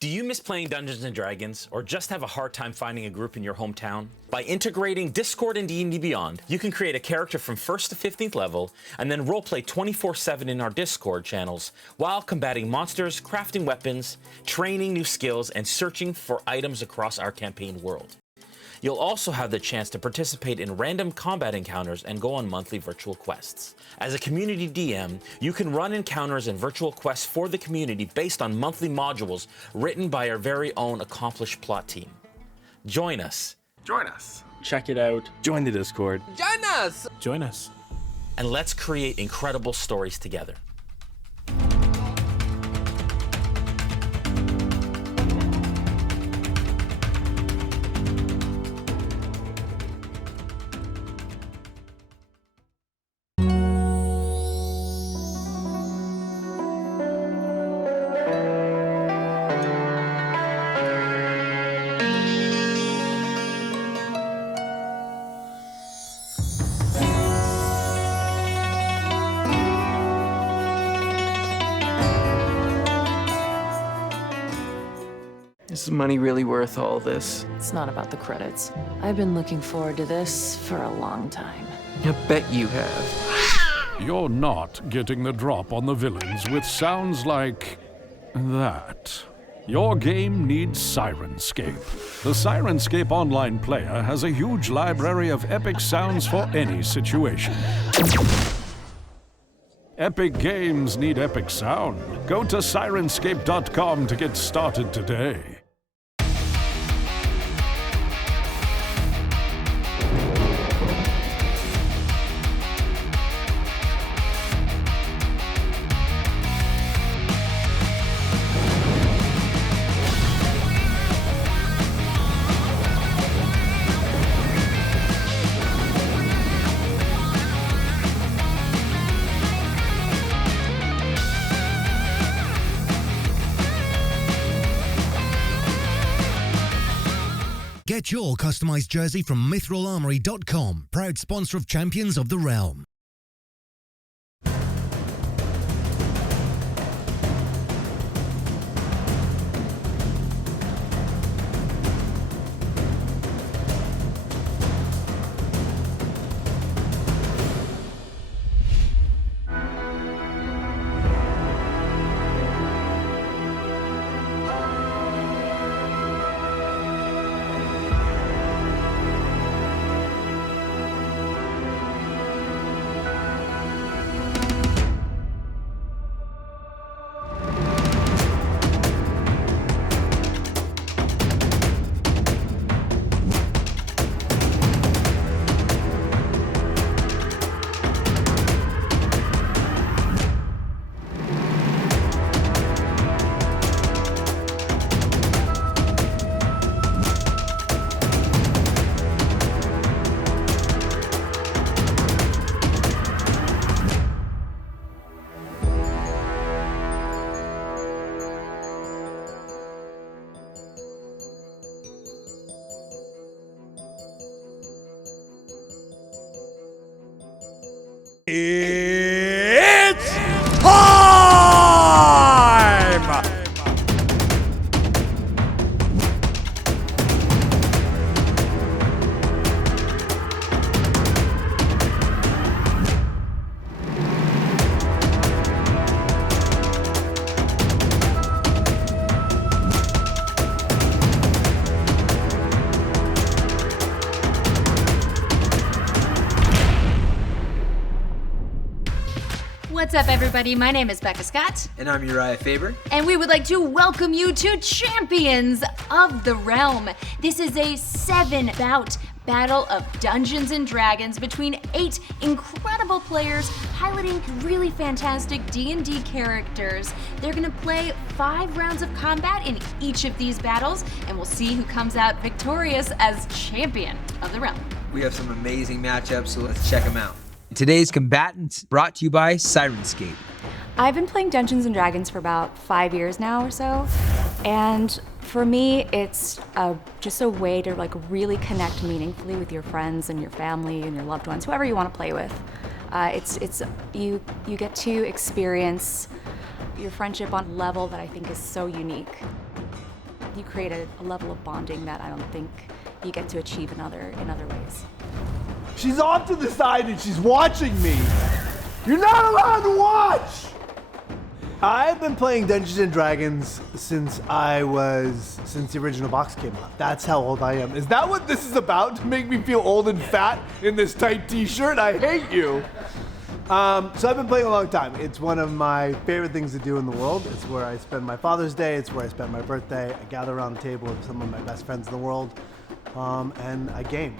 Do you miss playing Dungeons & Dragons, or just have a hard time finding a group in your hometown? By integrating Discord and D&D Beyond, you can create a character from 1st to 15th level, and then roleplay 24/7 in our Discord channels, while combating monsters, crafting weapons, training new skills, and searching for items across our campaign world. You'll also have the chance to participate in random combat encounters and go on monthly virtual quests. As a community DM, you can run encounters and virtual quests for the community based on monthly modules written by our very own accomplished plot team. Join us. Join us. Check it out. Join the Discord. Join us. Join us. And let's create incredible stories together. Is money really worth all this? It's not about the credits. I've been looking forward to this for a long time. I bet you have. You're not getting the drop on the villains with sounds like that. Your game needs Sirenscape. The Sirenscape online player has a huge library of epic sounds for any situation. Epic games need epic sound. Go to Sirenscape.com to get started today. Get your customized jersey from MithrilArmory.com, proud sponsor of Champions of the Realm. It's time! What's up, everybody? My name is Becca Scott. And I'm Urijah Faber. And we would like to welcome you to Champions of the Realm. This is a 7-bout battle of Dungeons & Dragons between 8 incredible players piloting really fantastic D&D characters. They're gonna play 5 rounds of combat in each of these battles, and we'll see who comes out victorious as Champion of the Realm. We have some amazing matchups, so let's check them out. Today's Combatants brought to you by Sirenscape. I've been playing Dungeons & Dragons for about 5 years now or so, and for me, it's just a way to really connect meaningfully with your friends and your family and your loved ones, whoever you want to play with. You get to experience your friendship on a level that I think is so unique. you create a level of bonding that I don't think you get to achieve in other ways. She's off to the side and she's watching me. You're not allowed to watch! I've been playing Dungeons and Dragons since the original box came out. That's how old I am. Is that what this is about? To make me feel old and fat in this tight t-shirt? I hate you. So I've been playing a long time. It's one of my favorite things to do in the world. It's where I spend my Father's Day. It's where I spend my birthday. I gather around the table with some of my best friends in the world, and I game.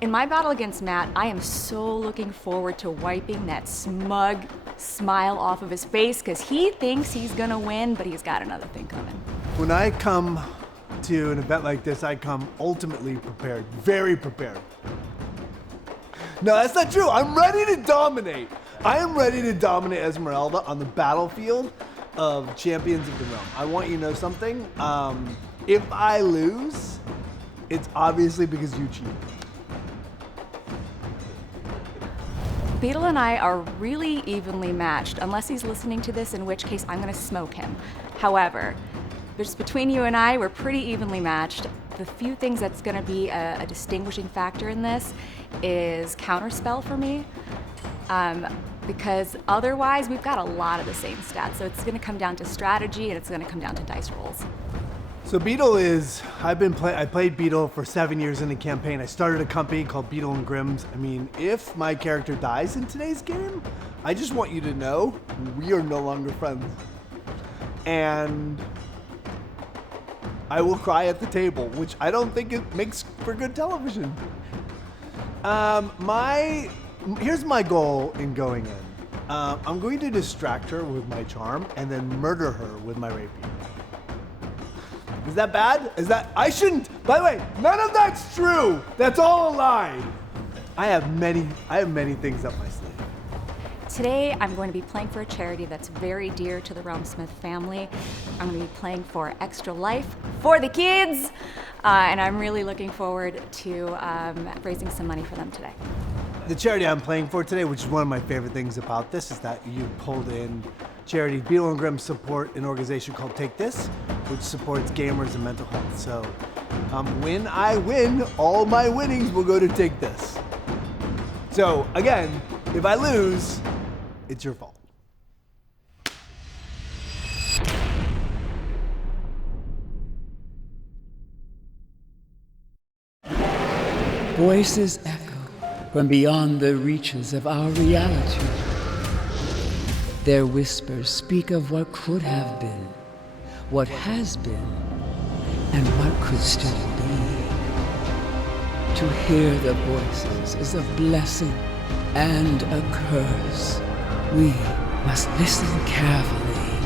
In my battle against Matt, I am so looking forward to wiping that smug smile off of his face because he thinks he's gonna win, but he's got another thing coming. When I come to an event like this, I come ultimately prepared, very prepared. No, that's not true. I'm ready to dominate. I am ready to dominate Esmerelda on the battlefield of Champions of the Realm. I want you to know something. If I lose, it's obviously because you cheated. Beetle and I are really evenly matched, unless he's listening to this, in which case I'm gonna smoke him. However, just between you and I, we're pretty evenly matched. The few things that's gonna be a distinguishing factor in this is counterspell for me, because otherwise we've got a lot of the same stats. So it's gonna come down to strategy and it's gonna come down to dice rolls. So Beetle is, I played Beetle for 7 years in a campaign. I started a company called Beetle and Grimm's. I mean, if my character dies in today's game, I just want you to know we are no longer friends. And I will cry at the table, which I don't think it makes for good television. Here's my goal in going in. I'm going to distract her with my charm and then murder her with my rapier. Is that bad? I shouldn't, by the way, none of that's true. That's all a lie. I have many things up my sleeve. Today, I'm going to be playing for a charity that's very dear to the RealmSmith family. I'm going to be playing for Extra Life for the kids, and I'm really looking forward to raising some money for them today. The charity I'm playing for today, which is one of my favorite things about this, is that you pulled in charity. Beetle and Grimm support an organization called Take This, which supports gamers and mental health. So when I win, all my winnings will go to Take This. So again, if I lose, it's your fault. Voices echo from beyond the reaches of our reality. Their whispers speak of what could have been, what has been, and what could still be. To hear the voices is a blessing and a curse. We must listen carefully,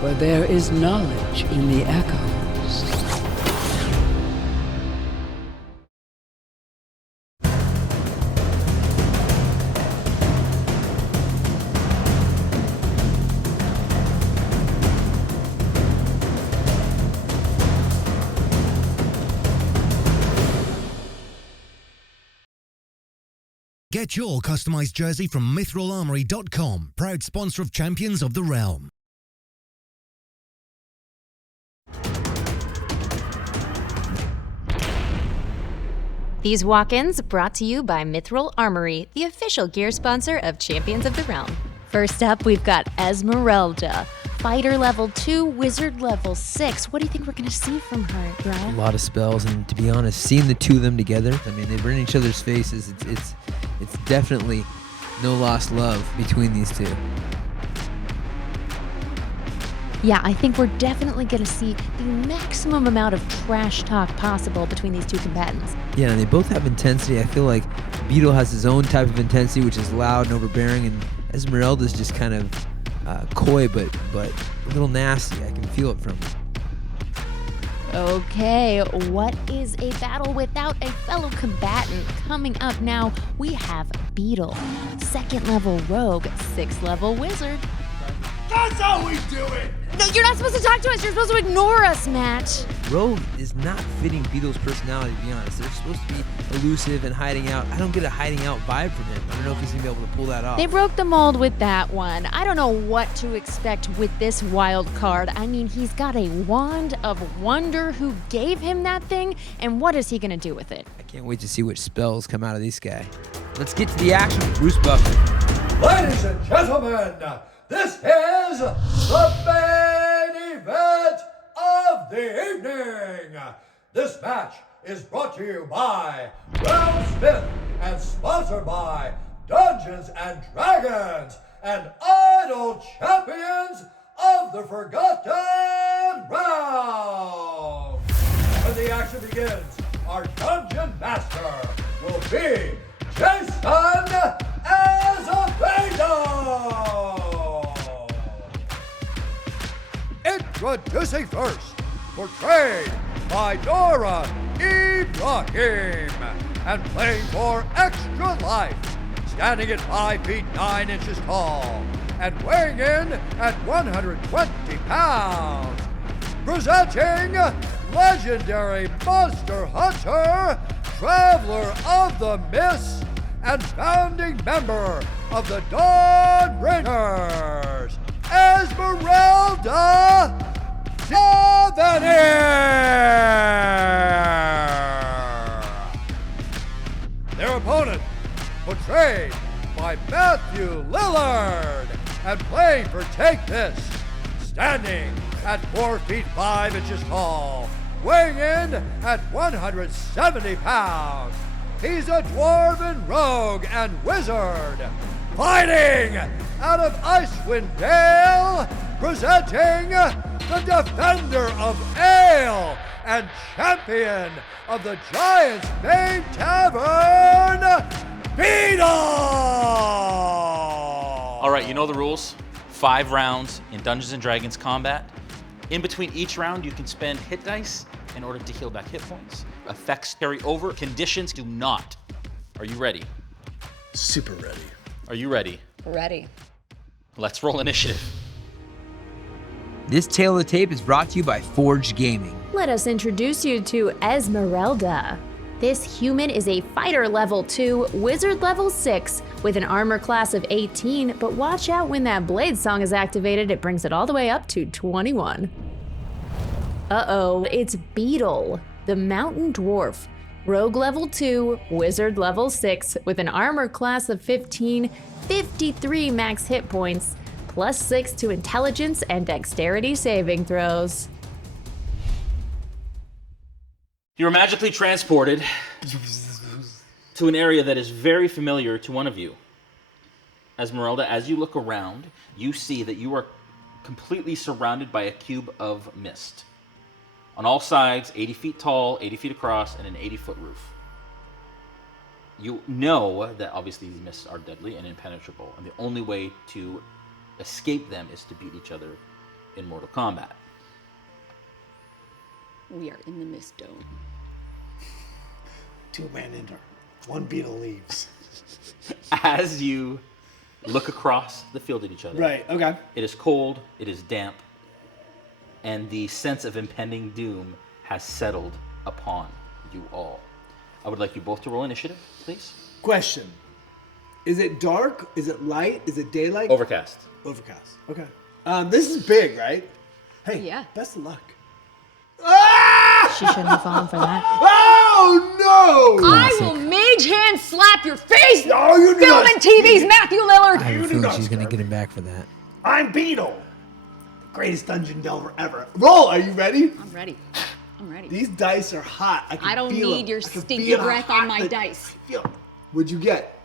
for there is knowledge in the echoes. Get your customized jersey from MithrilArmory.com, proud sponsor of Champions of the Realm. These walk-ins brought to you by Mithril Armory, the official gear sponsor of Champions of the Realm. First up, we've got Esmerelda, fighter level 2, wizard level 6. What do you think we're going to see from her, Brian? A lot of spells, and to be honest, seeing the two of them together, I mean, they burn each other's faces. It's definitely no lost love between these two. Yeah, I think we're definitely going to see the maximum amount of trash talk possible between these two combatants. Yeah, and they both have intensity. I feel like Beetle has his own type of intensity, which is loud and overbearing, and Esmeralda's just kind of coy, but a little nasty. I can feel it from her. Okay, what is a battle without a fellow combatant? Coming up now, we have Beetle, 2nd level rogue, 6th level wizard. That's how we do it! No, you're not supposed to talk to us. You're supposed to ignore us, Matt. Rogue is not fitting Beetle's personality, to be honest. They're supposed to be elusive and hiding out. I don't get a hiding out vibe from him. I don't know if he's going to be able to pull that off. They broke the mold with that one. I don't know what to expect with this wild card. I mean, he's got a wand of wonder. Who gave him that thing? And what is he going to do with it? I can't wait to see which spells come out of this guy. Let's get to the action with Bruce Buffer. Ladies and gentlemen, this is the main event of the evening. This match is brought to you by RealmSmith and sponsored by Dungeons and Dragons and Idol Champions of the Forgotten Realm. When the action begins, our Dungeon Master will be Jason Azevedo. Introducing first, portrayed by Noura Ibrahim, and playing for Extra Life, standing at 5 feet 9 inches tall, and weighing in at 120 pounds. Presenting legendary monster hunter, traveler of the mist, and founding member of the Dawnbringers, Esmerelda Their opponent, portrayed by Matthew Lillard, and playing for Take This, standing at 4 feet 5 inches tall, weighing in at 170 pounds. He's a dwarven rogue and wizard, fighting out of Icewind Dale, presenting the defender of ale and champion of the Giant's Bane Tavern, Beetle! All right, you know the rules. 5 rounds in Dungeons & Dragons combat. In between each round, you can spend hit dice in order to heal back hit points. Effects carry over, conditions do not. Are you ready? Super ready. Are you ready? Ready. Let's roll initiative. This tale of the tape is brought to you by Forge Gaming. Let us introduce you to Esmerelda. This human is a fighter level 2, wizard level 6, with an armor class of 18, but watch out when that blade song is activated, it brings it all the way up to 21. Uh-oh, it's Beetle, the mountain dwarf. Rogue level 2, wizard level 6, with an armor class of 15, 53 max hit points, plus 6 to intelligence and dexterity saving throws. You were magically transported to an area that is very familiar to one of you. Esmeralda, as you look around, you see that you are completely surrounded by a cube of mist. On all sides, 80 feet tall, 80 feet across, and an 80-foot roof. You know that obviously these mists are deadly and impenetrable, and the only way to escape them is to beat each other in Mortal Kombat. We are in the mist dome. 2 men enter. 1 beetle leaves. As you look across the field at each other. Right, okay. It is cold, it is damp, and the sense of impending doom has settled upon you all. I would like you both to roll initiative, please. Question. Is it dark? Is it light? Is it daylight? Overcast. Overcast. Okay. This is big, right? Hey, Yeah. best of luck. She shouldn't have fallen for that. Oh, no! I will mage hand slap your face! No, you do Film not. and TV's Matthew Lillard! I have a do feeling not she's going to scare get him back for that. I'm Beetle. The greatest dungeon delver ever. Roll, are you ready? I'm ready. I'm ready. These dice are hot. I can I don't feel need them. your I can stinky feel how breath on hot my the- dice. Feel. What'd you get?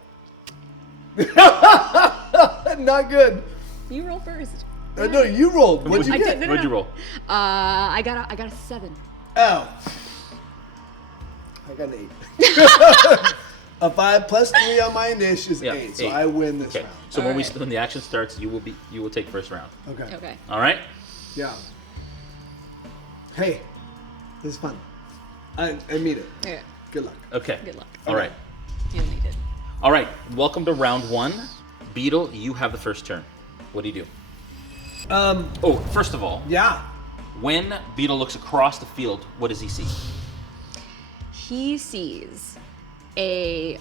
Not good. You roll first. No, you rolled. What'd you I get? did, What'd you roll? I got a 7. Oh. I got an 8. A 5 plus 3 on my initiative is 8, so 8. I win this Okay. round. So when the action starts, you will take first round. Okay. Okay. All right? Yeah. Hey, this is fun. I mean it. Yeah. Good luck. Okay. Good luck. All right. You'll need it. All right. Welcome to round 1. Beetle, you have the first turn. What do you do? Oh, first of all. Yeah. When Beetle looks across the field, what does he see? He sees a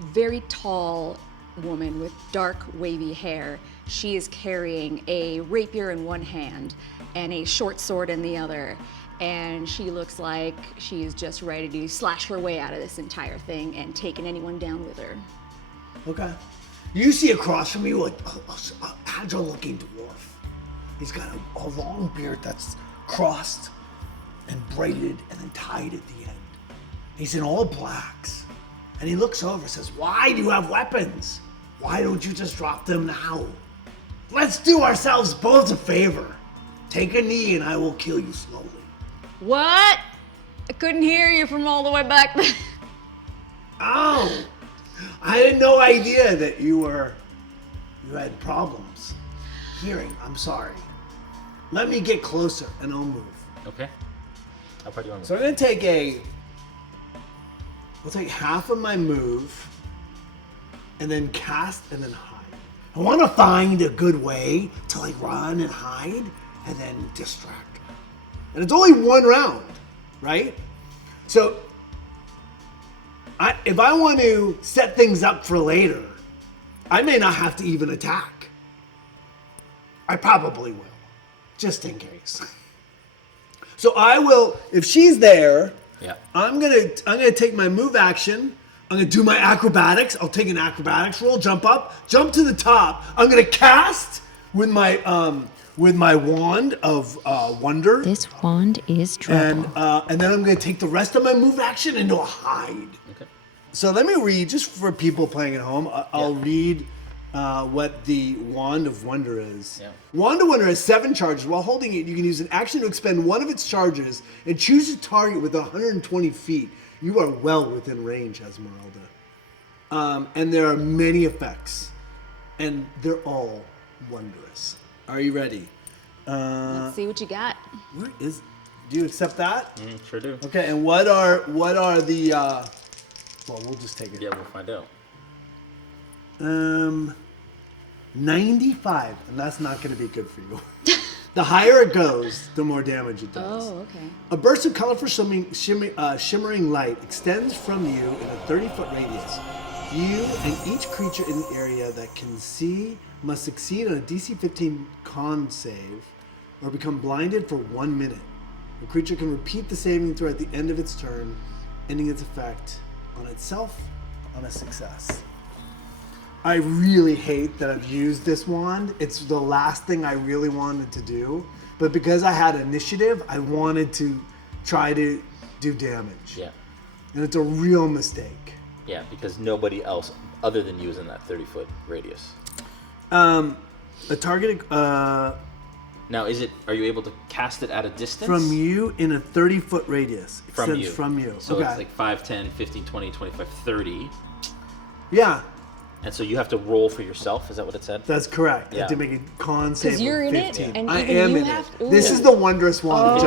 very tall woman with dark, wavy hair. She is carrying a rapier in one hand and a short sword in the other. And she looks like she is just ready to slash her way out of this entire thing and taking anyone down with her. Okay. You see across from you a agile-looking dwarf. He's got a long beard that's crossed and braided and then tied at the end. He's in all blacks. And he looks over and says, "Why do you have weapons? Why don't you just drop them now? Let's do ourselves both a favor. Take a knee and I will kill you slowly." What? I couldn't hear you from all the way back there. Oh, I had no idea that you had problems hearing. I'm sorry. Let me get closer and I'll move. Okay. How far do you want to move? So I'm gonna I'll take half of my move and then cast and then hide. I want to find a good way to like run and hide and then distract. And it's only one round, right? So if I want to set things up for later, I may not have to even attack. I probably will, just in case. So I will, if she's there, I'm gonna take my move action. I'm gonna do my acrobatics. I'll take an acrobatics roll, jump up, jump to the top. I'm gonna cast with my wand of wonder. This wand is trouble. And then I'm gonna take the rest of my move action into a hide. Okay. So let me read, just for people playing at home, I'll read what the Wand of Wonder is. Yeah. Wand of Wonder has 7 charges. While holding it, you can use an action to expend one of its charges and choose a target within 120 feet. You are well within range, Esmerelda. And there are many effects, and they're all wondrous. Are you ready? Let's see what you got. Where is? Do you accept that? Sure do. Okay. And what are the? Well, we'll just take it. Yeah, we'll find out. 95, and that's not going to be good for you. The higher it goes, the more damage it does. Oh, okay. A burst of colorful shimmering light extends from you in a 30-foot radius. You and each creature in the area that can see must succeed on a DC 15 con save or become blinded for 1 minute. The creature can repeat the saving throw at the end of its turn, ending its effect on itself on a success. I really hate that I've used this wand. It's the last thing I really wanted to do, but because I had initiative, I wanted to try to do damage. Yeah. And it's a real mistake. Yeah, because nobody else other than you is in that 30-foot radius. A target. Now, are you able to cast it at a distance? From you in a 30-foot radius. From Extends you. From you. So okay. it's like 5, 10, 15, 20, 25, 30. Yeah. And so you have to roll for yourself. Is that what it said? That's correct. Yeah. I have to make a con save of 15. You're in it, and I even am you in have it. to- This Ooh. is the wondrous one, which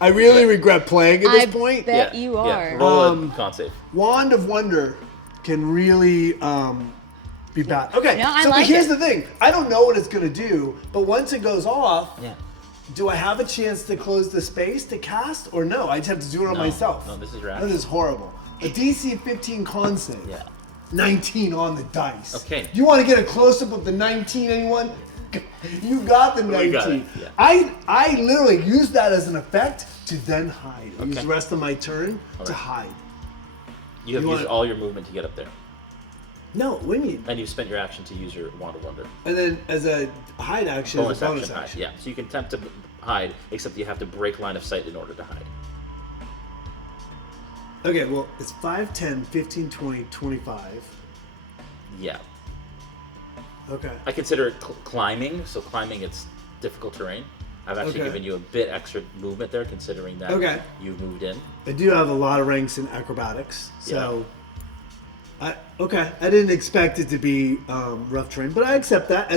I really regret playing at this point. Bet you are. Yeah. Roll a con save. Wand of Wonder can really be bad. Okay, No, I so like here's it. the thing. I don't know what it's going to do, but once it goes off, Yeah. do I have a chance to close the space to cast or no? I just have to do it on myself. No, this is your This is horrible. A DC 15 con save. Yeah. 19 on the dice. Okay. You want to get a close-up of the 19, anyone? You got the 19. We got it, yeah. I literally used that as an effect to then hide. I used Okay. the rest of my turn to hide. You have used all your movement to get up there. No, what do you mean? And you've spent your action to use your Wand of Wonder. And then as a hide action, as a bonus hide. action. Yeah, so you can attempt to hide, except you have to break line of sight in order to hide. Okay, well, it's 5, 10, 15, 20, 25. Yeah. Okay. I consider it climbing, so climbing it's difficult terrain. I've actually Okay. given you a bit extra movement there, considering that you've moved in. I do have a lot of ranks in acrobatics, so I didn't expect it to be rough terrain, but I accept that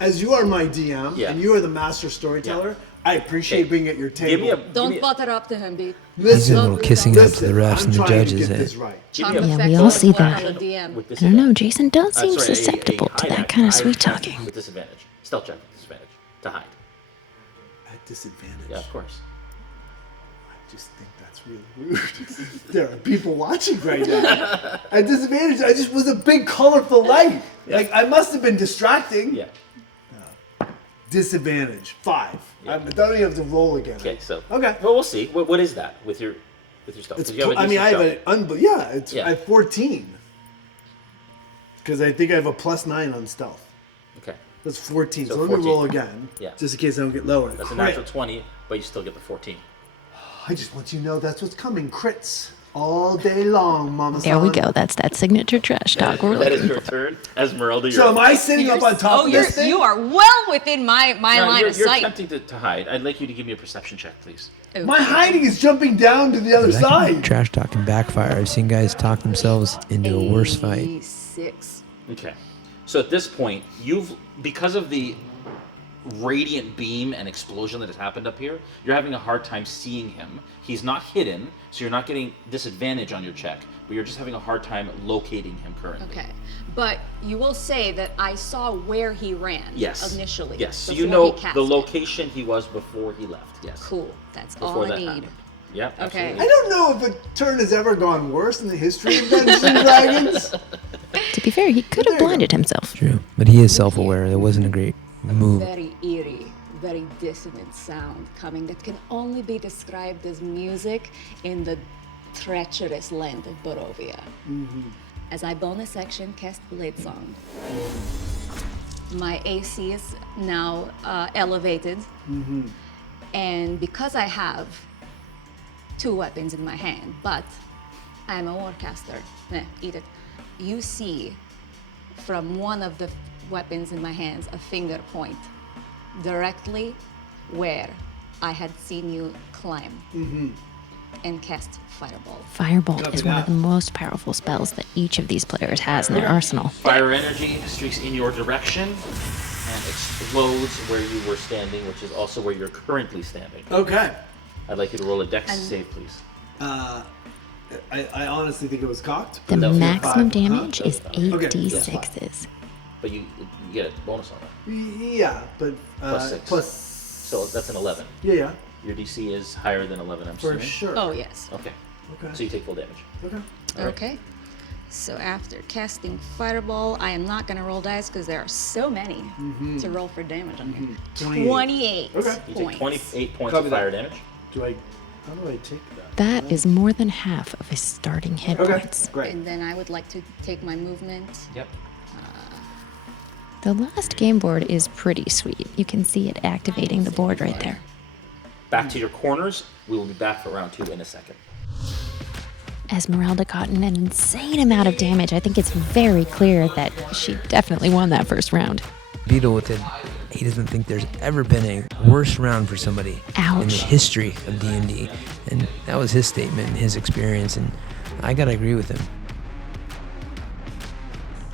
as you are my DM and you are the master storyteller. I appreciate being at your table. Don't butter up to him, B. He's a little kissing up to the refs and the judges. Yeah, we all see that. I don't know, Jason does seem susceptible to that kind of sweet talking. With disadvantage. Stealth check with disadvantage. to hide. At disadvantage. Yeah, of course. I just think that's really rude. There are people watching right now. At disadvantage, I just was a big colorful light. Yeah. Like, I must have been distracting. Yeah. Disadvantage, 5. Yeah. I don't even have to roll again. Okay, so. Okay. Well, we'll see. What is that with your stuff? It's, You have a I mean, I have decent I have 14. Because I think I have a +9 on stealth. Okay. That's 14. So let 14. me roll again. Yeah. Just in case I don't get lower. That's a Crit. natural 20, but you still get the 14. I just want you to know that's what's coming. Crits. All day long, Mama. There we go. That's that signature trash talk. We're That is looking your turn. Esmerelda, So am I sitting up on top of this thing? You are well within my line of You're sight. attempting to hide. I'd like you to give me a perception check, please. Okay. My hiding is jumping down to the other That can- side. Trash talk can backfire. I've seen guys talk themselves into a worse fight. 6. Okay. So at this point, because of the radiant beam and explosion that has happened up here, you're having a hard time seeing him. He's not hidden, so you're not getting disadvantage on your check, but you're just having a hard time locating him currently. Okay. But you will say that I saw where he ran initially. Yes. So before you know he cast the it. location he was before he left. Yes. Cool. That's Before all I that need. happened. Yeah, Okay. absolutely. I don't know if a turn has ever gone worse in the history of Dungeons and Dragons. To be fair, he could have blinded himself. True. But he is self-aware. That wasn't a great move. Very eerie, very dissonant sound coming that can only be described as music in the treacherous land of Barovia. As I bonus action cast Blade Song. My AC is now elevated, and because I have 2 weapons in my hand, but I'm a warcaster, eat it. You see from one of the weapons in my hands a finger point directly where I had seen you climb and cast Fireball. Fireball is one of the most powerful spells that each of these players has in their arsenal. Fire energy streaks in your direction and explodes where you were standing, which is also where you're currently standing. Okay. I'd like you to roll a dex save, please. I honestly think it was cocked. The but maximum 5, damage is Okay, 8d6s. But you get a bonus on that. Yeah, but Plus 6. plus. So that's an 11. Yeah. Your DC is higher than 11, I'm For assuming. sure. Oh, yes. Okay. Okay. So you take full damage. Okay. All right. Okay. So after casting Fireball, I am not going to roll dice because there are so many to roll for damage on here. 28 Okay. You points. take 28 points Copy of that. fire damage. How do I take that? That is more than half of his starting hit points. Great. And then I would like to take my movement. Yep. The last game board is pretty sweet. You can see it activating the board right there. Back to your corners. We will be back for round 2 in a second. Esmerelda got an insane amount of damage. I think it's very clear that she definitely won that first round. Beetle with it. He doesn't think there's ever been a worse round for somebody in the history of D&D. And that was his statement and his experience, and I gotta agree with him.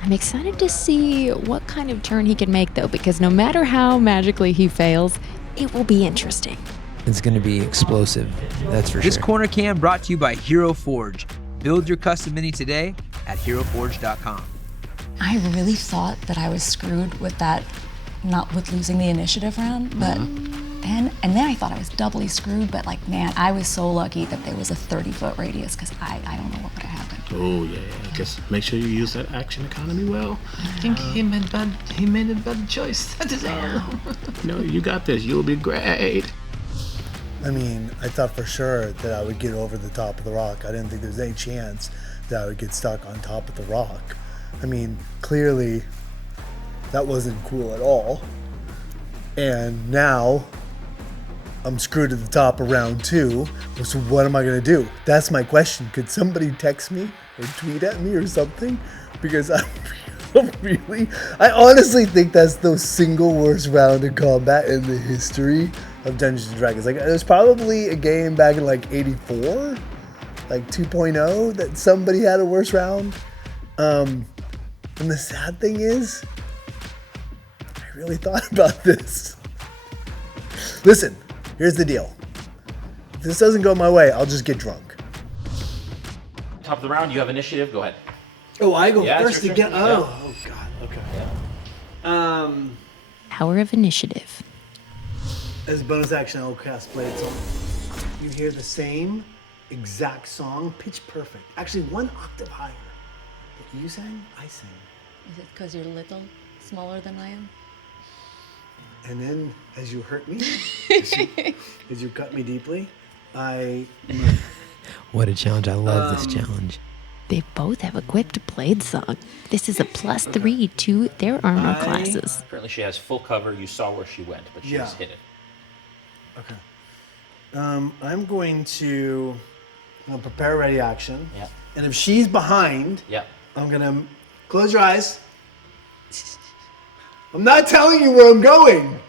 I'm excited to see what kind of turn he can make, though, because no matter how magically he fails, it will be interesting. It's gonna be explosive, that's for This sure. corner cam brought to you by Hero Forge. Build your custom mini today at heroforge.com. I really thought that I was screwed with that, not with losing the initiative round, but then I thought I was doubly screwed, but like, man, I was so lucky that there was a 30-foot radius because I don't know what would have happened. Oh yeah, just make sure you use that action economy well. I think he made a bad choice. That is all. No, you got this. You'll be great. I mean, I thought for sure that I would get over the top of the rock. I didn't think there was any chance that I would get stuck on top of the rock. I mean, clearly that wasn't cool at all. And now I'm screwed at the top of round 2. So what am I gonna do? That's my question. Could somebody text me or tweet at me or something? Because I honestly think that's the single worst round of combat in the history of Dungeons and Dragons. Like, there's probably a game back in like 84, like 2.0, that somebody had a worse round. And the sad thing is, I really thought about this. Listen, here's the deal. If this doesn't go my way, I'll just get drunk. Top of the round, you have initiative. Go ahead. Oh, I go Yeah, it's first your again? turn. Oh, God, okay. Power of initiative. As a bonus action, I will cast Blade Song. You hear the same exact song, pitch perfect. Actually, one octave higher. What you sang, I sang. Is it because you're little, smaller than I am? And then, as you hurt me, as you cut me deeply, What a challenge. I love this challenge. They both have equipped Blade Song. This is a +3 to their armor classes. Apparently she has full cover. You saw where she went, but she was hidden. Okay. I'm going to prepare a ready action. Yeah. And if she's behind, I'm going to close your eyes. I'm not telling you where I'm going.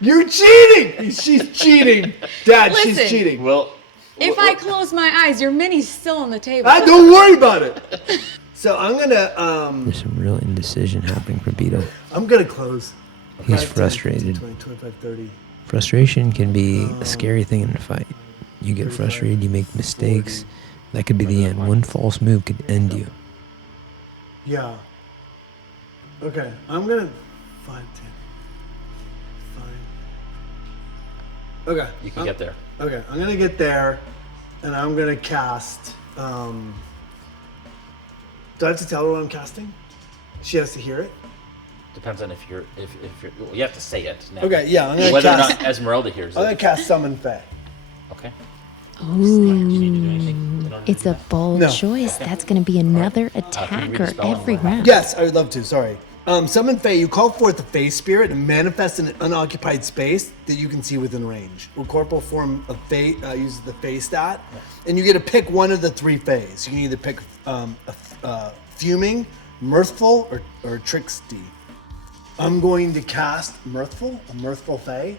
You're cheating. She's cheating. Dad, Listen, she's cheating. Well, if I close my eyes, your mini's still on the table. Don't worry about it. So I'm going to... There's some real indecision happening for Beto. I'm going to close. He's 5, frustrated. 10, 20, 25, 30. Frustration can be a scary thing in a fight. You get frustrated, you make mistakes. That could be the end. One false move could end you. Yeah. Okay, I'm gonna 5, 10. 5. Okay. You can get there. Okay, I'm gonna get there, and I'm gonna cast. Do I have to tell her what I'm casting? She has to hear it. Depends on if you're well, you have to say it now. Okay, yeah, I'm gonna whether cast, or not Esmerelda hears I'm it. gonna cast Summon Fae. Okay. Ooh, it's a bold choice. That's going to be another attacker every round. Yes, I would love to. Sorry. Summon Fae, you call forth the Fae spirit and manifest in an unoccupied space that you can see within range. Well, corporal form of Fae uses the Fae stat, and you get to pick one of the 3 Faes. You can either pick Fuming, Mirthful, or Tricksty. I'm going to cast Mirthful, a Mirthful Fae.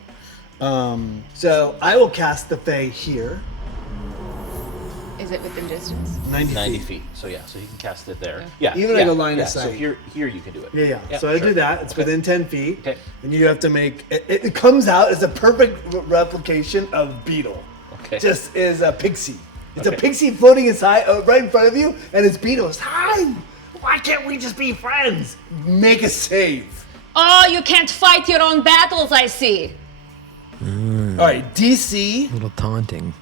So I will cast the Fae here. Is it within distance? 90 feet. So yeah, so you can cast it there. Yeah. Even at a line of So sight. here you can do it. Yeah. So I do that. It's within 10 feet. Okay. And you have to make it comes out as a perfect replication of Beetle. Okay. Just as a pixie. It's a pixie floating inside, right in front of you, and it's Beetle. It's, hi! Why can't we just be friends? Make a save. Oh, you can't fight your own battles, I see. All right, DC. A little taunting.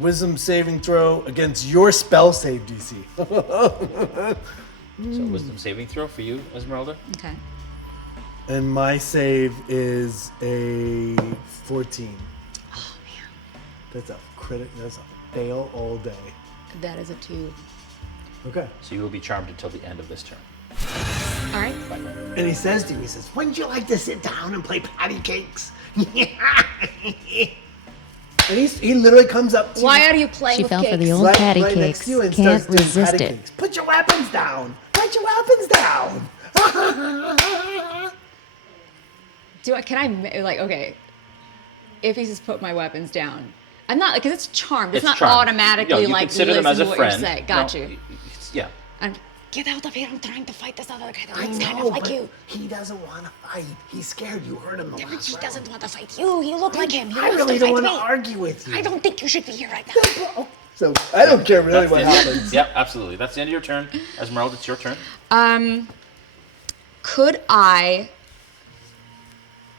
Wisdom saving throw against your spell save DC. So wisdom saving throw for you, Esmeralda. Okay. And my save is a 14. Oh man. That's a crit. That's a fail all day. That is a 2. Okay. So you will be charmed until the end of this turn. All right. And he says to you, he says, wouldn't you like to sit down and play patty cakes? And he literally comes up to you. Why are you playing She with fell cakes? for the old patty next cakes. to you and Can't starts doing resist patty it. cakes. Put your weapons down. Put your weapons down. Can I, like, okay, if he says put my weapons down, I'm not, because it's charmed. It's not charmed. automatically you like, consider them as listen a to what friend. you're saying. Got you. Yeah. And get out of here, I'm trying to fight this other guy I that's kind know, of like but you. he doesn't want to fight. He's scared you hurt him the Yeah, but last he round. doesn't want to fight you. You look like him. He I wants really to don't fight want to me. argue with you. I don't think you should be here right now. So I don't care really That's what the end. happens. Yep, absolutely. That's the end of your turn. Esmeralda, it's your turn. Could I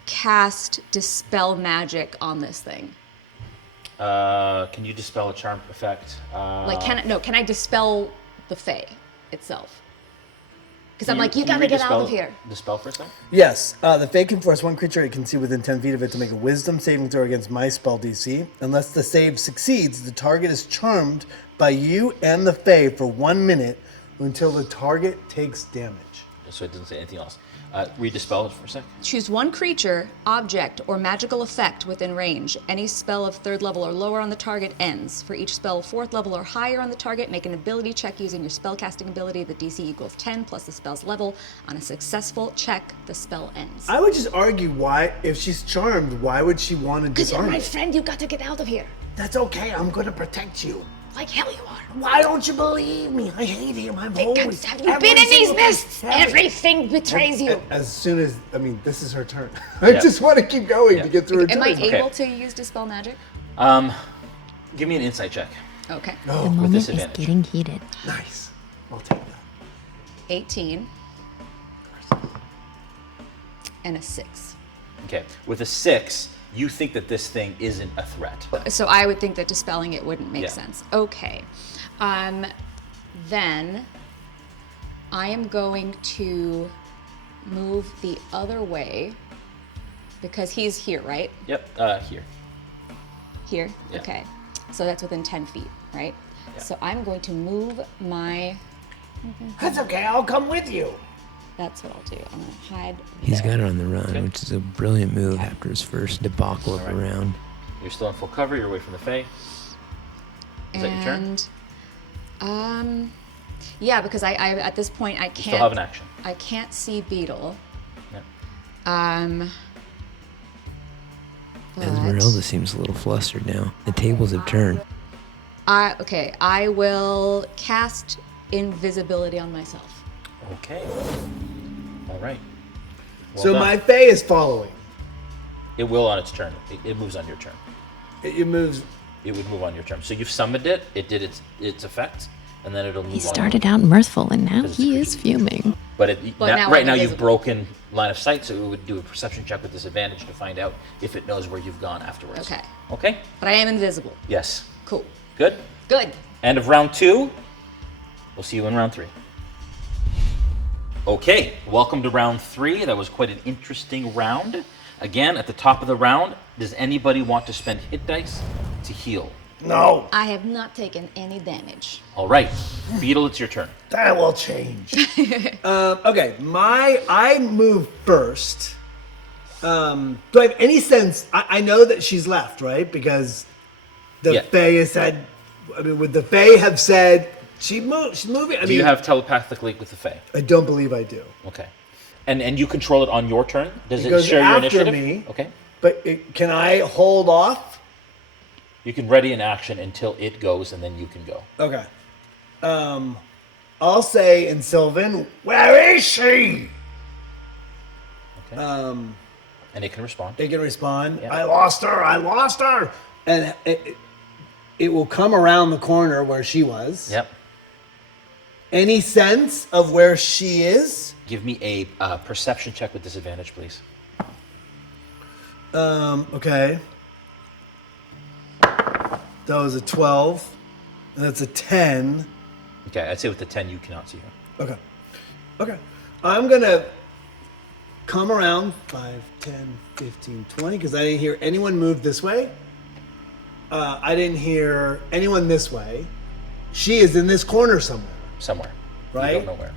cast Dispel Magic on this thing? Can you dispel a charm effect? Can I dispel the Fae itself? Because I'm Can like, you can gotta get out redispel of here. Dispel for a second? Yes, the Fae can force one creature it can see within 10 feet of it to make a wisdom saving throw against my spell DC. Unless the save succeeds, the target is charmed by you and the Fae for 1 minute until the target takes damage. So it doesn't say anything else. Redispel it for a sec. Choose one creature, object, or magical effect within range. Any spell of 3rd level or lower on the target ends. For each spell 4th level or higher on the target, make an ability check using your spellcasting ability. The DC equals 10 plus the spell's level. On a successful check, the spell ends. I would just argue why, if she's charmed, why would she want to Because you're disarm my it? friend, you got to get out of here. That's okay, I'm going to protect you. Like hell you are. Why don't you believe me? I hate him. I've always... Have you been in these mists? Everything betrays you. As soon as, this is her turn. I just want to keep going to get through her turn. Am I able to use Dispel Magic? Give me an insight check. Okay. The moment is disadvantage. getting heated. Nice. I'll take that. 18. and a 6. Okay. With a 6, you think that this thing isn't a threat. So I would think that dispelling it wouldn't make Yeah. sense. Okay. Then I am going to move the other way because he's here, right? Yep. Here. Here? Yeah. Okay. So that's within 10 feet, right? Yeah. So I'm going to move my... That's okay, I'll come with you. That's what I'll do. I'm going to hide He's there. got her on the run, which is a brilliant move after his first debacle of the round. You're still in full cover. You're away from the Fae. Is that your turn? And, yeah, because I at this point I can't... You still have an action. I can't see Beetle. Yeah. But Esmerelda seems a little flustered now. The tables have turned. okay, I will cast invisibility on myself. Okay. All right. Well So done. my Fae is following. It will on its turn. It moves on your turn. It moves. It would move on your turn. So you've summoned it. It did its effect, and then it'll move on. He started out mirthful and now Because it's a he is fuming. But, now right I'm now you've invisible. broken line of sight, so it would do a perception check with disadvantage to find out if it knows where you've gone afterwards. Okay. Okay? But I am invisible. Yes. Cool. Good? Good. End of round 2. We'll see you in round 3. Okay, welcome to round 3. That was quite an interesting round. Again, at the top of the round, does anybody want to spend hit dice to heal? No. I have not taken any damage. All right, Beetle, it's your turn. That will change. Okay, I move first. Do I have any sense? I know that she's left, right? Because the Fae has said. I mean, would the Fae have said she's moving? Do you have telepathic link with the Fae? I don't believe I do. Okay. And you control it on your turn? Does it goes share your after initiative? me. Okay. But can I hold off? You can ready an action until it goes, and then you can go. Okay. I'll say in Sylvan, where is she? Okay. And it can respond. It can respond. Yeah. I lost her. And it will come around the corner where she was. Yep. Any sense of where she is? Give me a perception check with disadvantage, please. Okay. That was a 12. And that's a 10. Okay, I'd say with the 10, you cannot see her. Okay. I'm going to come around 5, 10, 15, 20, because I didn't hear anyone move this way. I didn't hear anyone this way. She is in this corner somewhere. Somewhere. Right? You don't know where.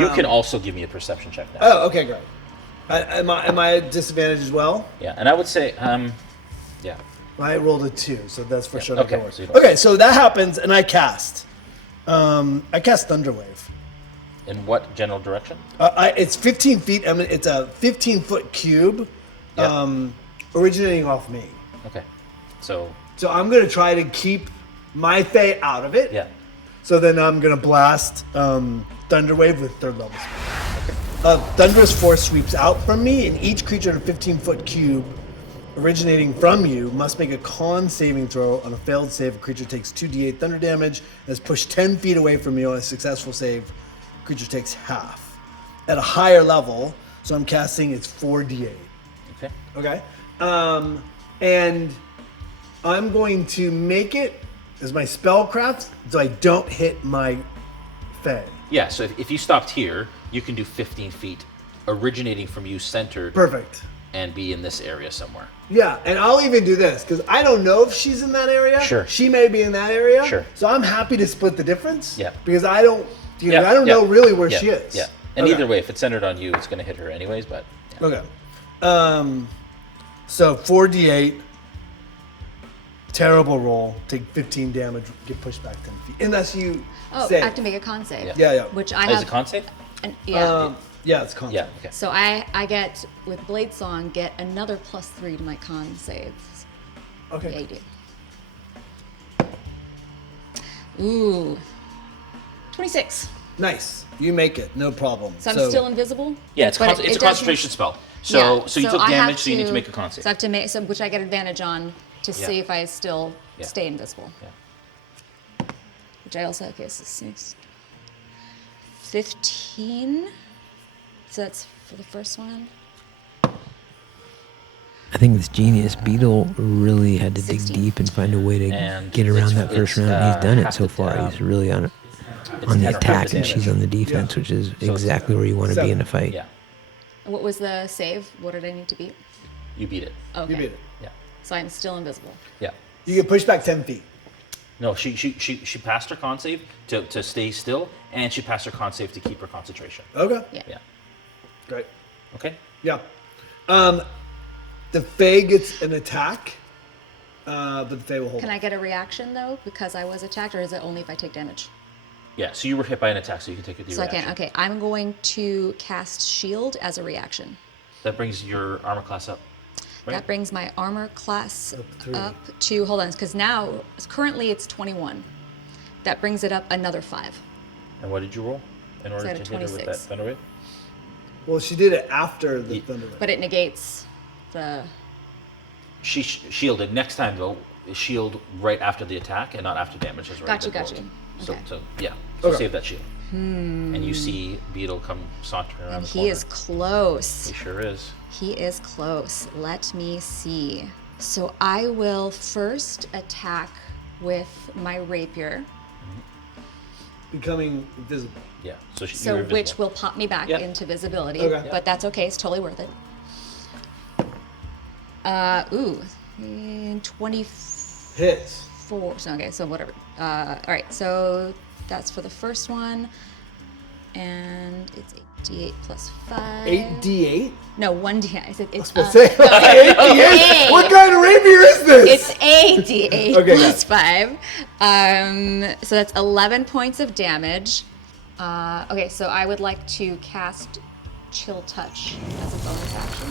You can also give me a perception check now. Oh, okay, great. Am I at disadvantage as well? Yeah, and I would say, yeah. I rolled a 2, so that's for sure. Okay, not gonna so you work. don't- Okay, so that happens, and I cast. I cast Thunderwave. In what general direction? It's 15 feet. I mean, it's a 15-foot cube, originating off me. Okay. So I'm gonna try to keep my Fae out of it. Yeah. So then I'm gonna blast Thunderwave with 3rd level spell. Thunderous force sweeps out from me, and each creature in a 15-foot cube originating from you must make a con saving throw. On a failed save, a creature takes 2d8 thunder damage and is pushed 10 feet away from you. On a successful save, creature takes half. At a higher level, so I'm casting, it's 4d8. Okay. Okay. And I'm going to make it as my spellcraft so I don't hit my Fae. Yeah, so if you stopped here, you can do 15 feet originating from you centered. Perfect. And be in this area somewhere. Yeah, and I'll even do this because I don't know if she's in that area. Sure. She may be in that area. Sure. So I'm happy to split the difference. Yeah. Because I don't, I don't know really where she is. Yeah. And either way, if it's centered on you, it's going to hit her anyways. But yeah. Okay. So 4d8. Terrible roll. Take 15 damage. Get pushed back 10 feet. Unless you Oh, save. I have to make a con save. Yeah. Which I have. Is it con save? Yeah. Yeah, it's con. Yeah. Okay. So I get, with Blade Song, get another +3 to my con saves. Okay. Yeah, you do. Ooh. 26. Nice. You make it. No problem. So I'm still invisible? Yeah, it's a doesn't- concentration spell. So Yeah, so you took I have damage, so you need to make a con save. So I have to make, which I get advantage on to Yeah. see if I still Yeah. stay invisible. Yeah. Which I also have, okay, so 6. 15. So that's for the first one. I think it's genius. Beetle really had to dig deep and find a way to get around that first round. And he's done it so far. He's really on the attack, and she's on the defense, which is exactly where you want to be in a fight. Yeah. What was the save? What did I need to beat? You beat it. Okay. You beat it. Yeah. So I'm still invisible. Yeah. You get pushed back 10 feet. No, she passed her con save to stay still, and she passed her con save to keep her concentration. Okay. Yeah. Great. Okay. Yeah. The Fae gets an attack, but the Fae will hold. Can I get a reaction though because I was attacked, or is it only if I take damage? Yeah, so you were hit by an attack, so you can take it with your So I reaction. can. Okay, I'm going to cast Shield as a reaction. That brings your armor class up. Right? That brings my armor class up to, hold on, because now, currently it's 21. That brings it up another 5. And what did you roll in order So I to had a hit her with that 26. thunder wave? Well, she did it after the thunder wave. But it negates the... She shielded. Next time, though, shield right after the attack and not after damage has already been rolled. So, Okay. so yeah, so Okay. save that shield. And you see Beetle come sauntering around And the he corner. is close. He sure is. He is close. Let me see. So I will first attack with my rapier. Becoming visible. Yeah. So So you're which invisible. will pop me back Yep. into visibility. Okay. But that's okay. It's totally worth it. 24. Hits. So, okay, so whatever. All right, so that's for the first one. And it's 8d8 plus 5. 8d8? No, 1d8. I said it's... Say, 8d8? What kind of rapier is this? It's 8d8 Okay, plus 5. So that's 11 points of damage. Okay, so I would like to cast Chill Touch as a bonus action.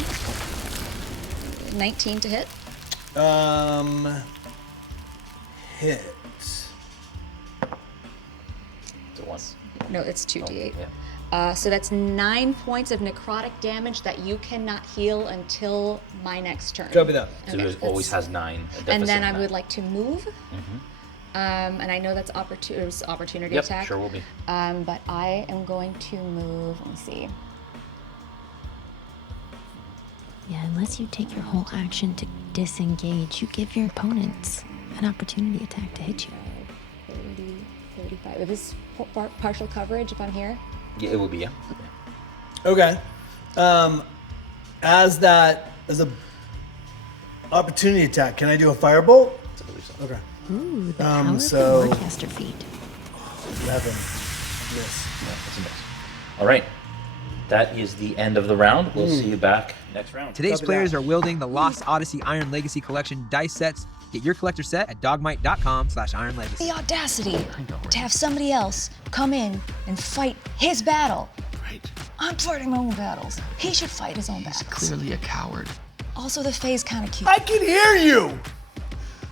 19 to hit. Hit. It's a 1. No, it's 2d8. Yeah. So that's 9 points of necrotic damage that you cannot heal until my next turn. Copy that. So it always has 9. a And deficit then of I 9. would like to move. And I know that's opportunity Yep, attack. sure will be. But I am going to move. Let me see. Yeah, unless you take your whole action to disengage, you give your opponents an opportunity attack to hit you. 30, 35. If it's partial coverage, if I'm here. Yeah, it will be, yeah. Okay. As a opportunity attack, can I do a firebolt? I believe so. Okay. Ooh, the powerful so- Warcaster feat. 11. Yes. No, that's a miss. All right. That is the end of the round. We'll see you back next round. Today's players are wielding the Lost Odyssey Iron Legacy Collection dice sets. Get your collector set at dogmite.com/ironlegacy. The audacity to have somebody else come in and fight his battle. Right. I'm fighting my own battles. He should fight his own battles. Clearly a coward. Also, the Fae's kind of cute. I can hear you!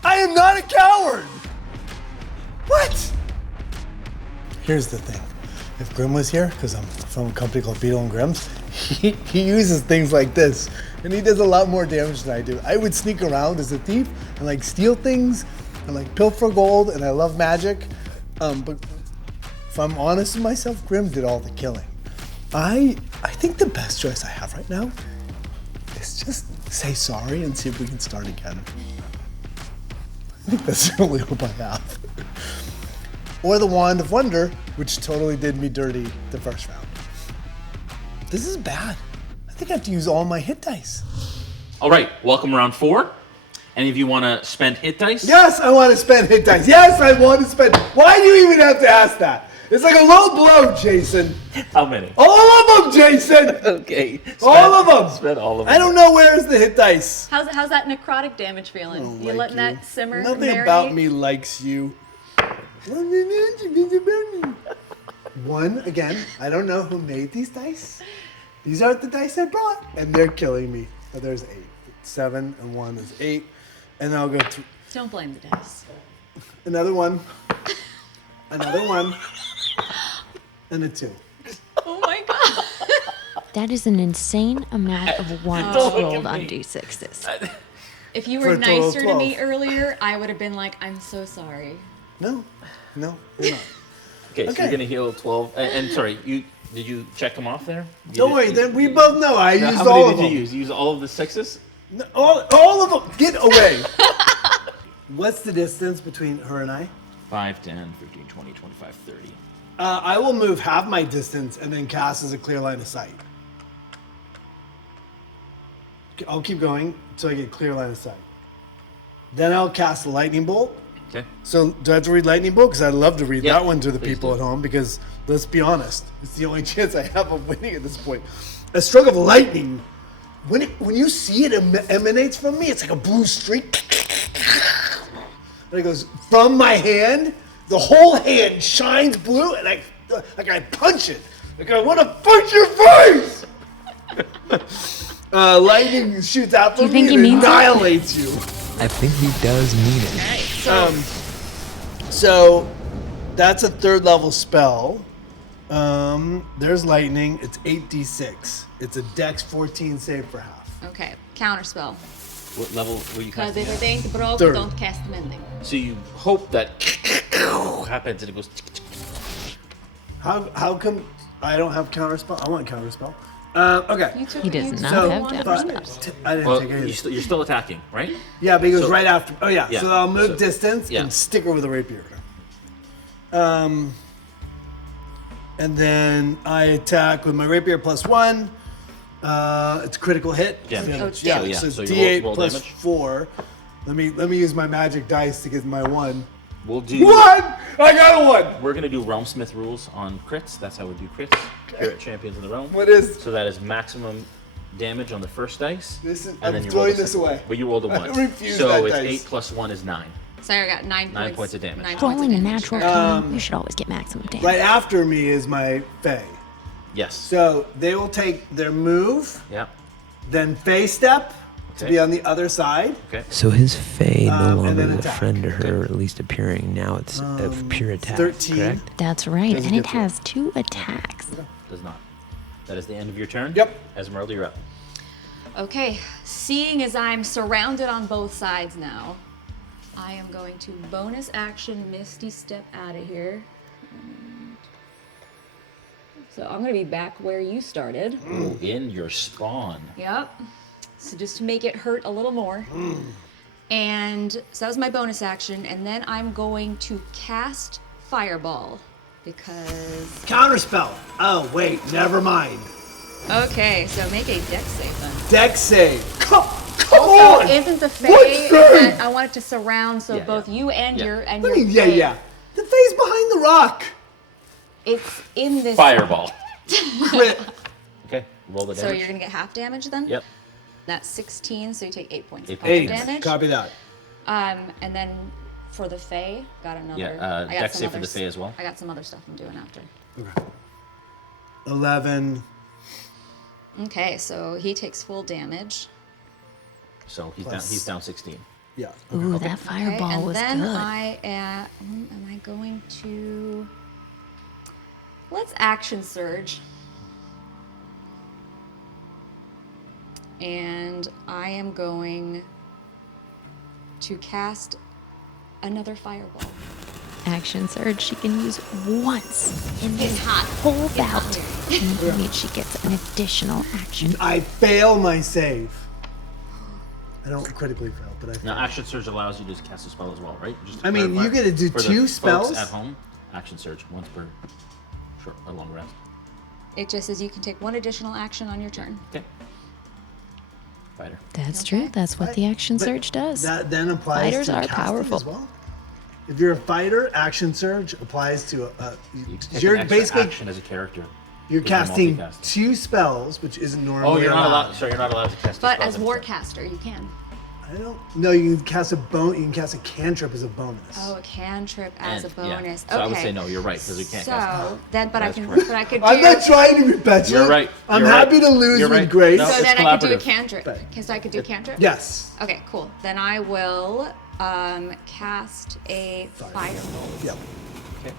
I am not a coward! What? Here's the thing. If Grim was here, because I'm from a company called Beetle and Grimm's, he uses things like this, and he does a lot more damage than I do. I would sneak around as a thief and like steal things and like pilfer gold, and I love magic. But if I'm honest with myself, Grim did all the killing. I think the best choice I have right now is just say sorry and see if we can start again. I think that's the only hope I have. Or the Wand of Wonder, which totally did me dirty the first round. This is bad. I think I have to use all my hit dice. All right, welcome round 4. Any of you want to spend hit dice? Yes, I want to spend hit dice. Yes, I want to spend. Why do you even have to ask that? It's like a low blow, Jason. How many? All of them, Jason. Okay. All of them. Spend all of them. I don't know where's the hit dice. How's that necrotic damage feeling? You letting that simmer? Nothing marinate? about me likes you. One, again, I don't know who made these dice. These aren't the dice I brought, and they're killing me. But there's 8. 7 and 1 is 8. And then I'll go to Don't blame the dice. another one, another one, and a 2. Oh my god. That is an insane amount of ones Don't look rolled at on me. D6s. If you For were a total of nicer to me 12. earlier, I would have been like, I'm so sorry. No, you're not. Okay, so you're going to heal 12. And sorry, did you check them off there? Don't worry, then we both know I Now, used how all many of did them. you use? You used all of the 6s? No, all of them, get away. What's the distance between her and I? 5, 10, 15, 20, 25, 30. I will move half my distance and then cast as a clear line of sight. I'll keep going until I get clear line of sight. Then I'll cast a lightning bolt. Okay. So do I have to read lightning bolt? Because I'd love to read Yep, that one to the please people do. at home. Because let's be honest, it's the only chance I have of winning at this point. A stroke of lightning, when you see it emanates from me, it's like a blue streak. And it goes from my hand. The whole hand shines blue, and I punch it. Like I want to punch your face. Lightning shoots out from me and annihilates you. I think he does mean it. So that's a 3rd level spell. There's lightning. It's 8d6. It's a Dex 14 save for half. Okay, counterspell. What level were you Because casting? if it ain't broke, 3rd. don't cast mending. So you hope that happens and it goes. How come I don't have counterspell? I want counterspell. Okay. He does not have counterspells. I didn't Well, take any. you're still attacking, right? Yeah, but he goes So- right after. Oh yeah. Yeah, So I'll move so- distance yeah. and stick her with a rapier. And then I attack with my rapier +1. It's a critical hit. Damage. Oh, it's Yeah. damage. So it's So you D8 roll plus damage? 4. Let me use my magic dice to get my 1. We'll do. 1! I got a 1! We're gonna do RealmSmith rules on crits. That's how we do crits here at Champions of the Realm. What is? So that is maximum damage on the first dice. This is. and I'm then you roll throwing the this second. away. But you rolled a I 1. refuse so that it's dice. 8 plus 1 is 9. So I got 9 points. 9 points of damage. 9 points Rolling a of damage. natural 20, you should always get maximum damage. Right after me is my Fae. Yes. So they will take their move, Yeah. then Fae step to Okay. be on the other side. Okay. So his Fae no and then longer is a attack. friend to her, at least appearing. Now it's a pure attack. 13. Correct? That's right, Doesn't and it get to has 2 attacks. Does not. That is the end of your turn. Yep. Esmeralda, you're up. Okay, seeing as I'm surrounded on both sides now, I am going to bonus action Misty Step out of here. So I'm going to be back where you started. Ooh, in your spawn. Yep. So just to make it hurt a little more. And so that was my bonus action. And then I'm going to cast Fireball because... Counterspell. Oh, wait. Never mind. Okay, so make a dex save then. Dex save. Come Also, on! isn't the Fae What save? that I want it to surround so Yeah, both yeah. you and Yeah. your and What your do you mean, yeah, Fae- yeah. The Fae's behind the rock. It's in this Fireball. Crit. Okay. Roll the So damage. you're gonna get half damage then? Yep. That's 16, so you take 8 points 8 of points. damage. Copy that. And then for the Fae, got another. Yeah, I got dex some save for other the Fae as well. I got some other stuff I'm doing after. 11. Okay, so he takes full damage. So he's Plus- down 16. Yeah. Ooh, that Okay, fireball and was then good. am I going to? Let's action surge. And I am going to cast another fireball. Action surge she can use once in It's this hot. whole It's bout. hot. And that means she gets an additional action. I fail my save. I don't critically fail, but I fail. Now, Action Surge allows you to cast a spell as well, right? Just to I mean, clarify, you get to do for the 2 folks spells? at home. Action Surge once per short or long rest. It just says you can take 1 additional action on your turn. Okay. Fighter. That's true. That's what the action But surge does. That then applies Fighters to are casting powerful. as well. If you're a fighter, action surge applies to You can take you're an extra basically action as a character. you're when you casting multicast. 2 spells, which isn't normally Oh, you're not allowed. allowed. Sorry, you're not allowed to cast. two But spells as at a time. Warcaster, you can. I don't. No, you can cast a You can cast a cantrip as a bonus. Oh, a cantrip as a And, yeah. bonus. So okay. I would say no. You're right because we can't cast. So then, but I That's can, correct. but I could do. I'm not trying to be petulant. You're right. I'm You're happy right. to lose You're with right. grace. No, So it's then I could do a collaborative. cantrip. So I could do cantrip. Yes. Okay, cool. Then I will cast a fireball. Yep. Okay.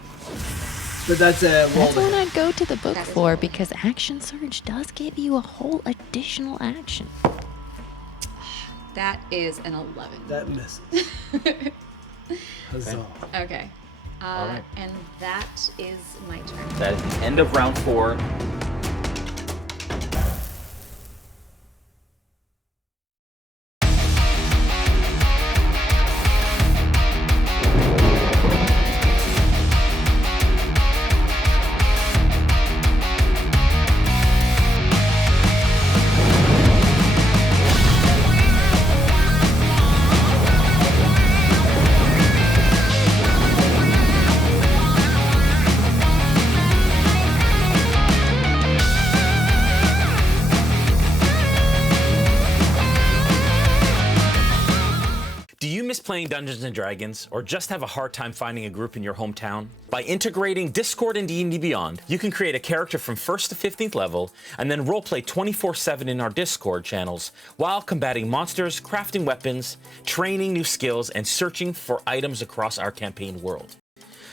But that's a roll. That's the one I'd go to the book That is for because action surge does give you a whole additional action. That is an 11. That misses. Huzzah. Okay. All right. And that is my turn. That is the end of round 4. Do you miss playing Dungeons & Dragons, or just have a hard time finding a group in your hometown? By integrating Discord and D&D Beyond, you can create a character from 1st to 15th level, and then roleplay 24/7 in our Discord channels, while combating monsters, crafting weapons, training new skills, and searching for items across our campaign world.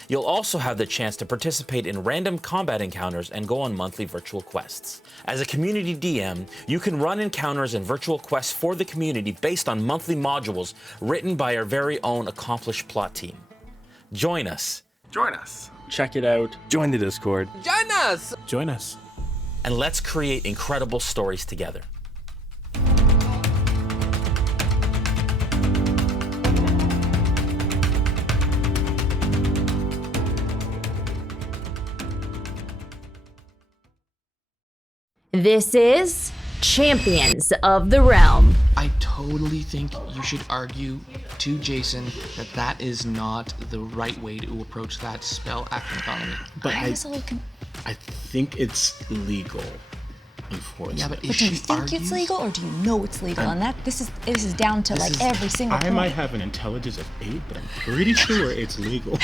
You'll also have the chance to participate in random combat encounters and go on monthly virtual quests. As a community DM, you can run encounters and virtual quests for the community based on monthly modules written by our very own accomplished plot team. Join us. Join us. Check it out. Join the Discord. Join us! Join us. And let's create incredible stories together. This is Champions of the Realm. I totally think you should argue to Jason that that is not the right way to approach that spell action economy. But I think it's legal, unfortunately. Yeah, but But do you think it's legal, or do you know it's legal? And that this is down to like every single point. I might have an intelligence of 8, but I'm pretty sure it's legal.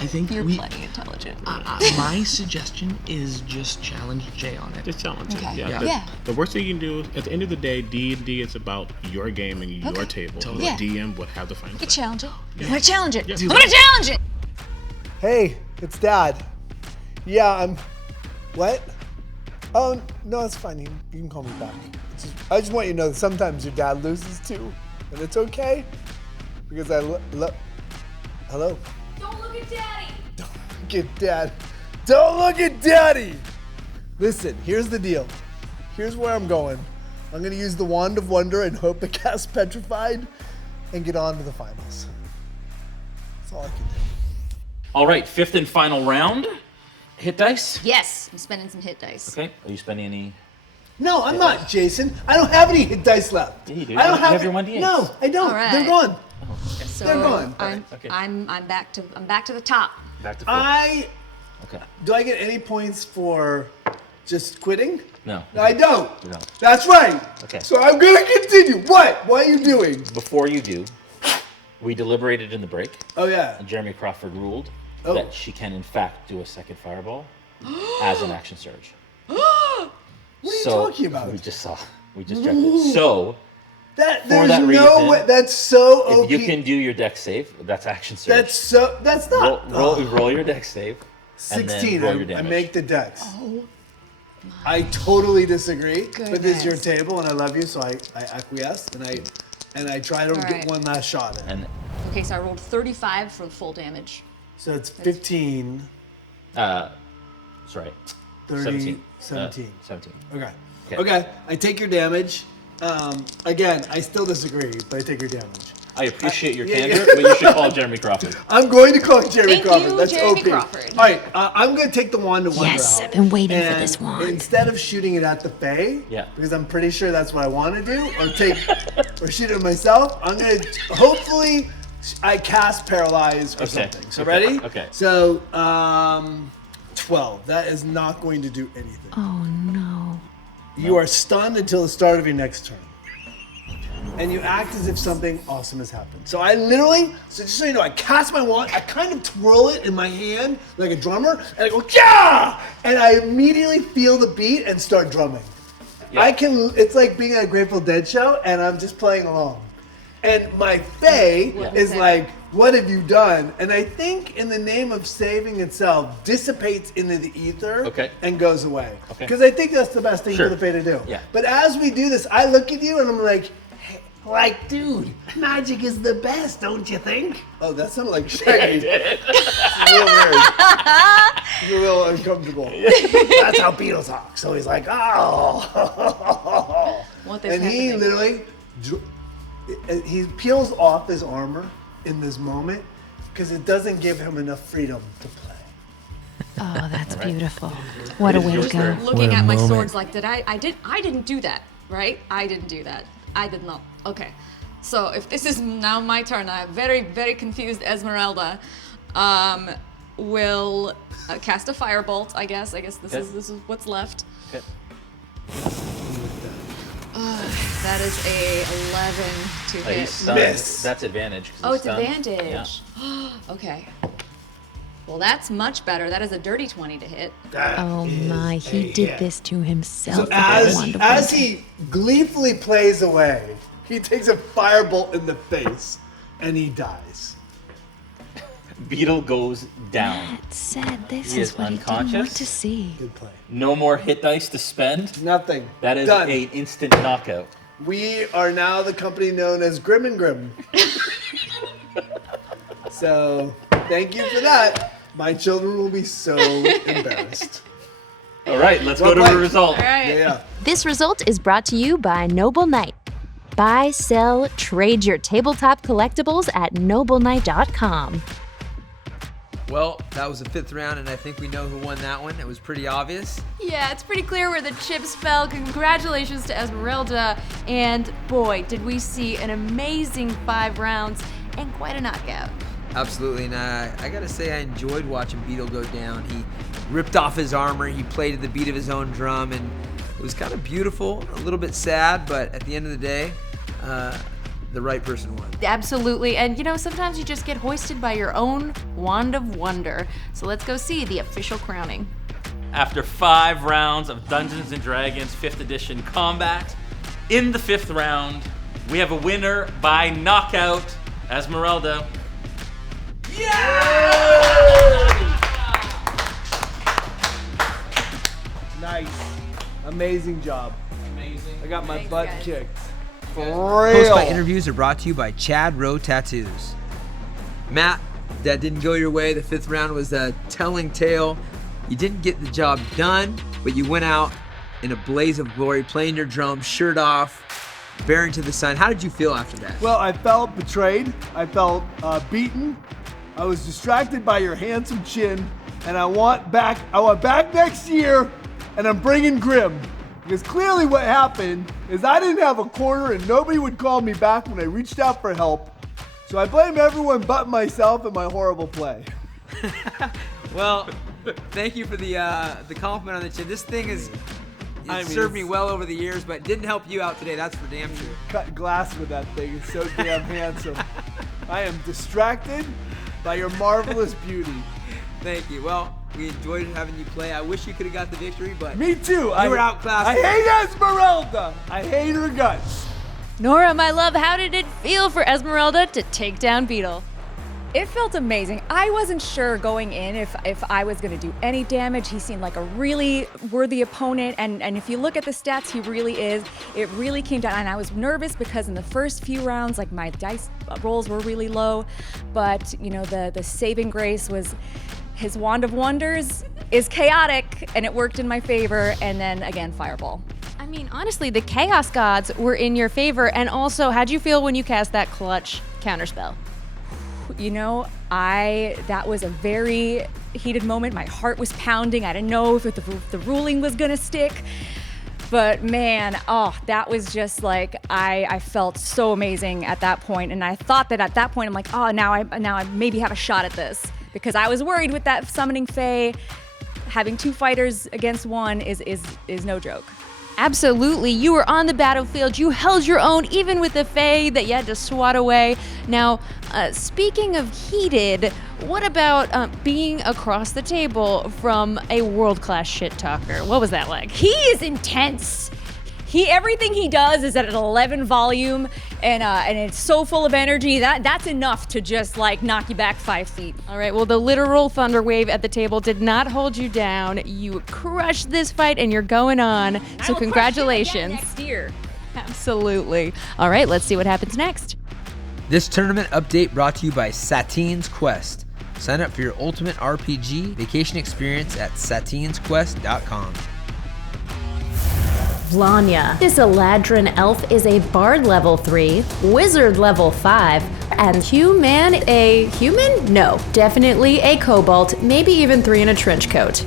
I think You're plenty intelligent. My suggestion is just challenge Jay on it. Just challenge it. Okay. Yeah. The worst thing you can do, at the end of the day, D&D is about your game and your table. Totally. The DM would have the final You say. challenge it. Yeah. I'm gonna challenge it. Yeah. I'm gonna challenge it. Hey, it's Dad. Yeah, I'm. What? Oh no, it's fine. You can call me back. I just want you to know that sometimes your dad loses too, and it's okay because I love. Hello. Don't look at Daddy. Don't look at Dad. Don't look at Daddy. Listen, here's the deal. Here's where I'm going. I'm gonna use the Wand of Wonder and hope to cast Petrified, and get on to the finals. That's all I can do. All right, 5th and final round. Hit dice. Yes, I'm spending some hit dice. Okay. Are you spending any? No, I'm not, Jason. I don't have any hit dice left. Yeah, you do. I don't You have it- your 1d8s. No, I don't. All right. They're gone. So They're gone. I'm back to the top. Back to 4. Okay. Do I get any points for just quitting? No. No, I don't. You don't. That's right. Okay. So I'm gonna continue. What? What are you doing? Before you do, we deliberated in the break. Oh yeah. And Jeremy Crawford ruled Oh. that she can in fact do a second fireball as an action surge. What are you talking about? We just checked it. So That for there's that no reason, way. That's so OP. if you can do your dex save, that's action surge. That's not. Roll your dex save. And then 16. roll your I damage. make the dex. I totally disagree, but this is your Goodness. table, and I love you, so I acquiesce, and I try to All get right. one last shot in. And Okay, so I rolled 35 for the full damage. So it's 15. that's right. 30, 17. 17. 17. Okay. Okay. Okay. I take your damage. Again, I still disagree, but I take your damage. I appreciate your Yeah, candor, yeah. but you should call Jeremy Crawford. I'm going to call Jeremy Thank Crawford. you, That's Jeremy OP. Crawford. All right, I'm going to take the Wand of Wonder Yes, out. I've been waiting for and this wand. Instead of shooting it at the Fae, Yeah. because I'm pretty sure that's what I want to do, or shoot it myself, I'm going to hopefully I cast Paralyze or Okay. something. So Okay. ready? Okay. So 12. That is not going to do anything. Oh no. You are stunned until the start of your next turn. And you act as if something awesome has happened. So I literally, so just so you know, I cast my wand, I kind of twirl it in my hand like a drummer, and I go, yeah! And I immediately feel the beat and start drumming. Yeah. It's like being at a Grateful Dead show, and I'm just playing along. And my Fae is like, what have you done? And I think in the name of saving itself, dissipates into the ether and goes away. Okay. Because I think that's the best thing Sure. for the Fae to do. Yeah. But as we do this, I look at you and I'm like, hey, dude, magic is the best, don't you think? Oh, that sounded like Shaggy. It's a little weird. It's a little uncomfortable. That's how Beetle talks. So he's like, oh. What is And he happening? literally, he peels off his armor in this moment because it doesn't give him enough freedom to play. Oh, that's beautiful. What a way to go. Looking at my swords like, I didn't do that, right? I didn't do that. I did not. Okay. So if this is now my turn, I'm very, very confused Esmerelda will cast a firebolt, I guess. This is what's left. Okay. That is a 11 to hit. He's stunned. Miss. That's advantage. 'cause Oh, he's it's stunned. advantage. Yeah. Okay. Well, that's much better. That is a dirty 20 to hit. Oh my, he did this to himself. So with that as wand of as wonder. he gleefully plays away, he takes a firebolt in the face, and he dies. Beetle goes down. It said this He is is what he didn't want unconscious. to see. Good play. No more hit dice to spend. Nothing. That is Done. an instant knockout. We are now the company known as Grim and Grim. So, thank you for that. My children will be so embarrassed. All right, let's Well go to the played. result. All right. Yeah. This result is brought to you by Noble Knight. Buy, sell, trade your tabletop collectibles at nobleknight.com. Well, that was the 5th round, and I think we know who won that one. It was pretty obvious. Yeah, it's pretty clear where the chips fell. Congratulations to Esmerelda. And boy, did we see an amazing 5 rounds and quite a knockout. Absolutely, and I gotta say I enjoyed watching Beetle go down. He ripped off his armor, he played to the beat of his own drum, and it was kind of beautiful, a little bit sad, but at the end of the day, the right person won. Absolutely, and you know, sometimes you just get hoisted by your own wand of wonder. So let's go see the official crowning. After 5 rounds of Dungeons & Dragons 5th edition combat, in the 5th round, we have a winner by knockout, Esmerelda. Nice. Amazing job. Amazing. I got my Thanks, butt guys. kicked. For Post-fight real. interviews are brought to you by Chad Rowe Tattoos. Matt, that didn't go your way. The 5th round was a telling tale. You didn't get the job done, but you went out in a blaze of glory, playing your drum, shirt off, bearing to the sun. How did you feel after that? Well, I felt betrayed. I felt beaten. I was distracted by your handsome chin, and I want back next year, and I'm bringing Grim. Because clearly what happened is I didn't have a corner and nobody would call me back when I reached out for help. So I blame everyone but myself and my horrible play. Well, thank you for the compliment on the chin. This thing is served me well over the years, but didn't help you out today. That's for damn sure. Cut glass with that thing. It's so damn handsome. I am distracted by your marvelous beauty. Thank you. Well, we enjoyed having you play. I wish you could have got the victory, but Me too. You were outclassed. I hate Esmerelda. I hate her guts. Nora, my love, how did it feel for Esmerelda to take down Beetle? It felt amazing. I wasn't sure going in if I was going to do any damage. He seemed like a really worthy opponent, and if you look at the stats, he really is. It really came down, and I was nervous because in the first few rounds, like my dice rolls were really low, but you know the saving grace was his wand of wonders is chaotic, and it worked in my favor. And then again, fireball. I mean, honestly, the Chaos Gods were in your favor, and also, how'd you feel when you cast that clutch counterspell? You know, that was a very heated moment. My heart was pounding. I didn't know if the ruling was gonna stick. But man, that was just like, I felt so amazing at that point. And I thought that at that point, I'm like, now I maybe have a shot at this. Because I was worried with that summoning Fae, having 2 fighters against 1 is no joke. Absolutely, you were on the battlefield, you held your own even with the Fae that you had to swat away. Now, speaking of heated, what about being across the table from a world-class shit talker? What was that like? He is intense. Everything he does is at an 11 volume, and it's so full of energy. That's enough to just like knock you back 5 feet. All right, well, the literal thunder wave at the table did not hold you down. You crushed this fight and you're going on. So congratulations. Next year. Absolutely. All right, let's see what happens next. This tournament update brought to you by Satine's Quest. Sign up for your ultimate RPG vacation experience at satinesquest.com. Blanya. This Eladrin elf is a bard level 3, wizard level 5, and human. A human? No, definitely a kobold, maybe even 3 in a trench coat.